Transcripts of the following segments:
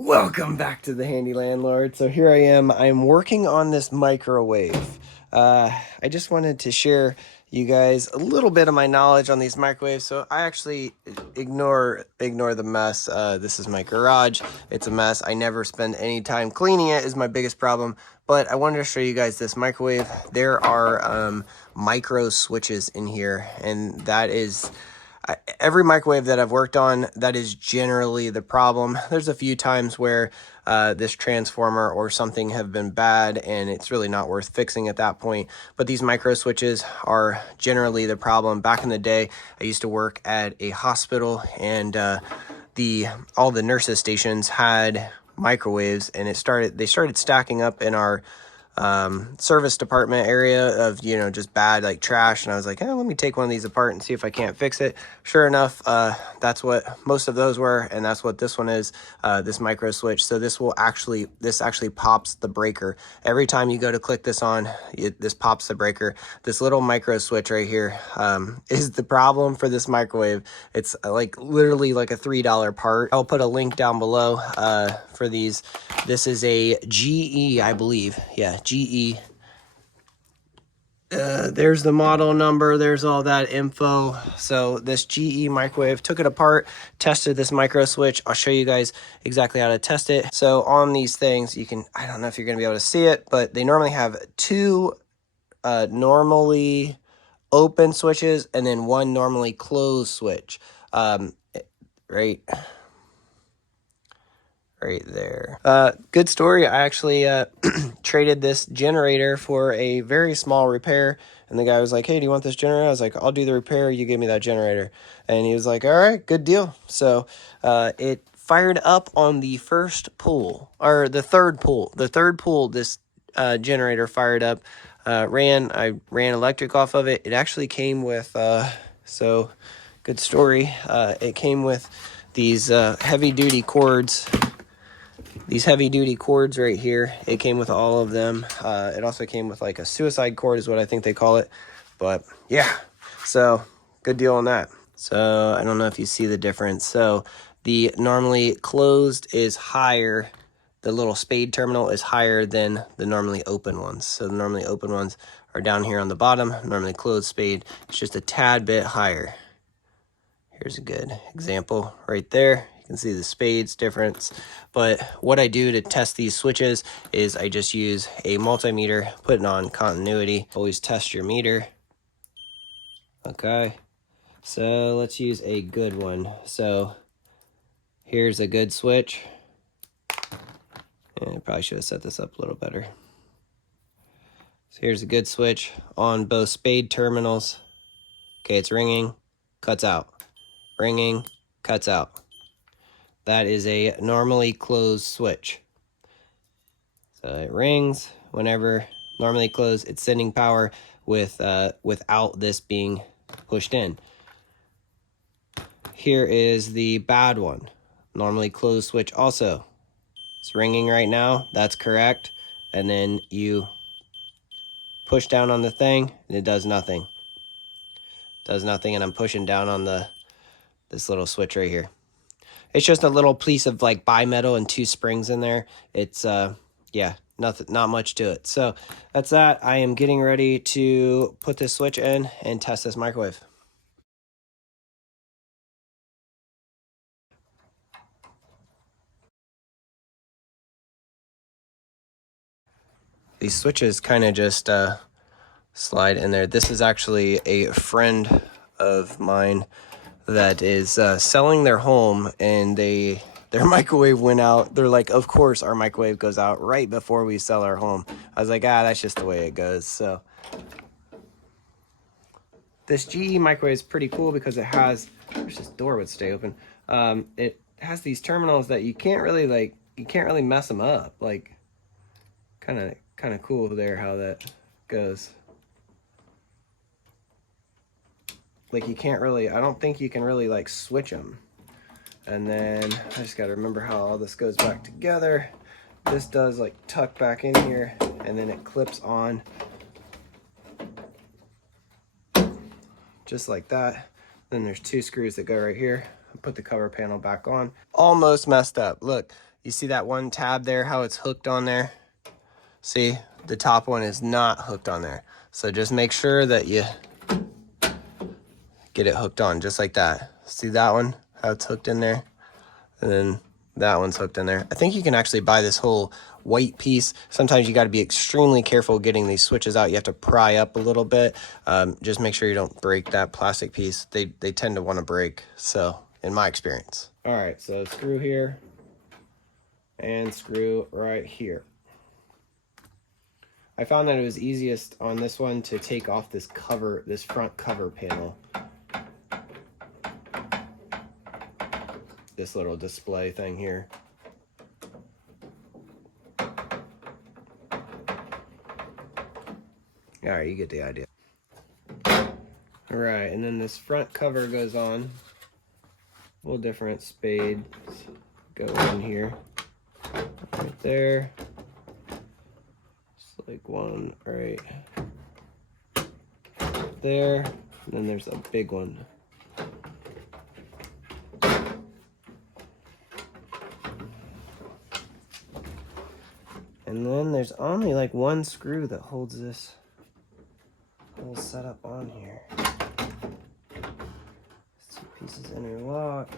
Welcome back to the Handy Landlord. So here I am. I'm working on this microwave. I just wanted to share you guys a little bit of my knowledge on these microwaves. So I actually ignore the mess. This is my garage. It's a mess. I never spend any time cleaning it is my biggest problem. But I wanted to show you guys this microwave. There are micro switches in here, and that is every microwave that I've worked on, that is generally the problem. There's a few times where this transformer or something have been bad and it's really not worth fixing at that point. But these micro switches are generally the problem. Back in the day, I used to work at a hospital, and all the nurses stations had microwaves, and they started stacking up in our service department area of, just bad, like trash. And I was like, let me take one of these apart and see if I can't fix it. Sure enough, that's what most of those were. And that's what this one is, this micro switch. So this actually pops the breaker. Every time you go to click this on, this pops the breaker. This little micro switch right here is the problem for this microwave. It's literally like a $3 part. I'll put a link down below for these. This is a GE, I believe. Yeah, GE. There's the model number. There's all that info. So this GE microwave, took it apart, tested this micro switch. I'll show you guys exactly how to test it. So on these things, I don't know if you're going to be able to see it, but they normally have two normally open switches and then one normally closed switch. Right there. Good story. I actually traded this generator for a very small repair, and the guy was like, hey, do you want this generator? I was like, I'll do the repair, you give me that generator. And he was like, all right, good deal. So it fired up on the first pull, or the third pull. This generator fired up. I ran electric off of it. It actually came with so good story. It came with these heavy duty cords. These heavy duty cords right here. It came with all of them. It also came with like a suicide cord is what I think they call it. But yeah, so good deal on that. So I don't know if you see the difference. So the normally closed is higher. The little spade terminal is higher than the normally open ones. So the normally open ones are down here on the bottom. Normally closed spade, it's just a tad bit higher. Here's a good example right there. You can see the spades difference. But what I do to test these switches is I just use a multimeter, put it on continuity. Always test your meter. Okay, so let's use a good one. So here's a good switch. And I probably should have set this up a little better. So here's a good switch on both spade terminals. Okay, it's ringing, cuts out. Ringing, cuts out. That is a normally closed switch. So it rings whenever normally closed. It's sending power without this being pushed in. Here is the bad one. Normally closed switch also. It's ringing right now. That's correct. And then you push down on the thing and it does nothing. Does nothing, and I'm pushing down on this little switch right here. It's just a little piece of like bimetal and two springs in there. It's yeah, not much to it. So that's that. I am getting ready to put this switch in and test this microwave. These switches kind of just slide in there. This is actually a friend of mine that is selling their home, and their microwave went out. They're like, of course our microwave goes out right before we sell our home. I was like, that's just the way it goes. So this GE microwave is pretty cool because it has, I wish this door would stay open. It has these terminals that you can't really mess them up. Like kind of cool there how that goes. Like I don't think you can really like switch them. And then I just gotta remember how all this goes back together. This does like tuck back in here, and then it clips on just like that. Then there's two screws that go right here. Put the cover panel back on. Almost messed up. Look, You see that one tab there, how it's hooked on there? See, the top one is not hooked on there. So just make sure that you get it hooked on just like that. See that one, how it's hooked in there? And then that one's hooked in there. I think you can actually buy this whole white piece. Sometimes you got to be extremely careful getting these switches out. You have to pry up a little bit. Just make sure you don't break that plastic piece. They tend to want to break, so in my experience. All right, so screw here and screw right here. I found that it was easiest on this one to take off this cover, this front cover panel. This little display thing here. All right, you get the idea. All right, and then this front cover goes on. A little different spades go in here. Right there. Just like one right there. And then there's a big one. And then there's only like one screw that holds this whole setup on here. Two pieces interlock.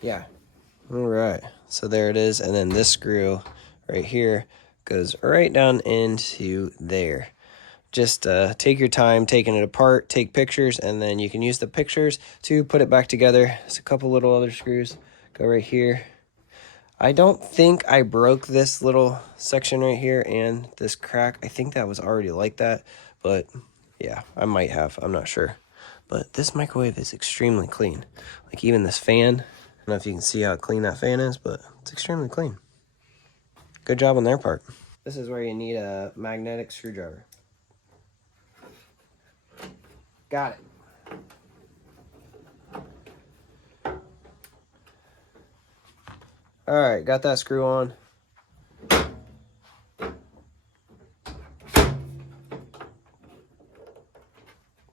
Yeah. All right. So there it is. And then this screw right here goes right down into there. Just take your time taking it apart, take pictures, and then you can use the pictures to put it back together. There's a couple little other screws. Go right here. I don't think I broke this little section right here and this crack. I think that was already like that, but yeah, I might have. I'm not sure. But this microwave is extremely clean. Like even this fan. I don't know if you can see how clean that fan is, but it's extremely clean. Good job on their part. This is where you need a magnetic screwdriver. Got it. All right, got that screw on.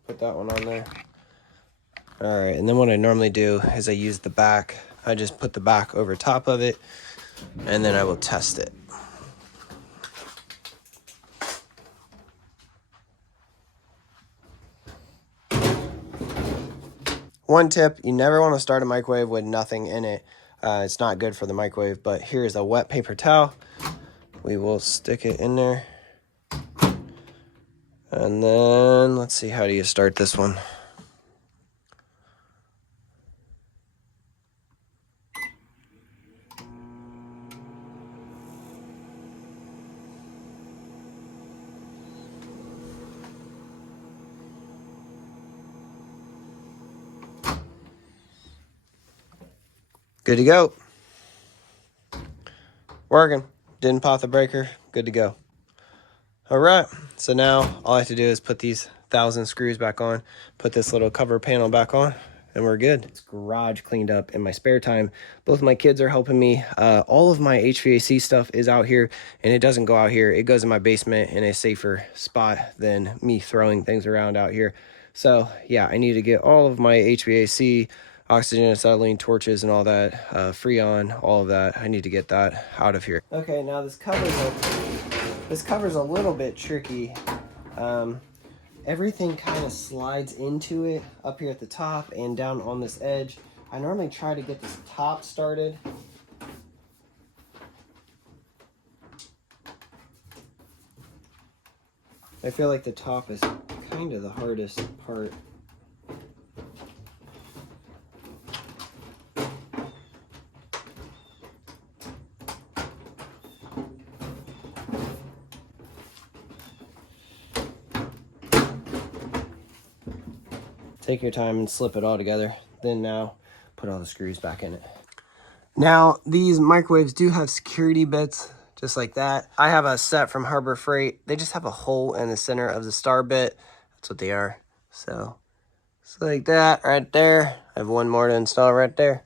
Put that one on there. All right, and then what I normally do is I use the back. I just put the back over top of it, and then I will test it. One tip, you never want to start a microwave with nothing in it. It's not good for the microwave, but here's a wet paper towel. We will stick it in there. And then, let's see, how do you start this one? Good to go. Working. Didn't pop the breaker. Good to go. All right. So now all I have to do is put these 1,000 screws back on, put this little cover panel back on, and we're good. It's garage cleaned up in my spare time. Both my kids are helping me. All of my HVAC stuff is out here, and it doesn't go out here. It goes in my basement in a safer spot than me throwing things around out here. So yeah, I need to get all of my HVAC, oxygen, acetylene, torches, and all that, Freon, all of that. I need to get that out of here. Okay, now this cover's a little bit tricky. Everything kind of slides into it up here at the top and down on this edge. I normally try to get this top started. I feel like the top is kind of the hardest part. Take your time and slip it all together. Then now, put all the screws back in it. Now, these microwaves do have security bits, just like that. I have a set from Harbor Freight. They just have a hole in the center of the star bit. That's what they are. So, it's like that right there. I have one more to install right there.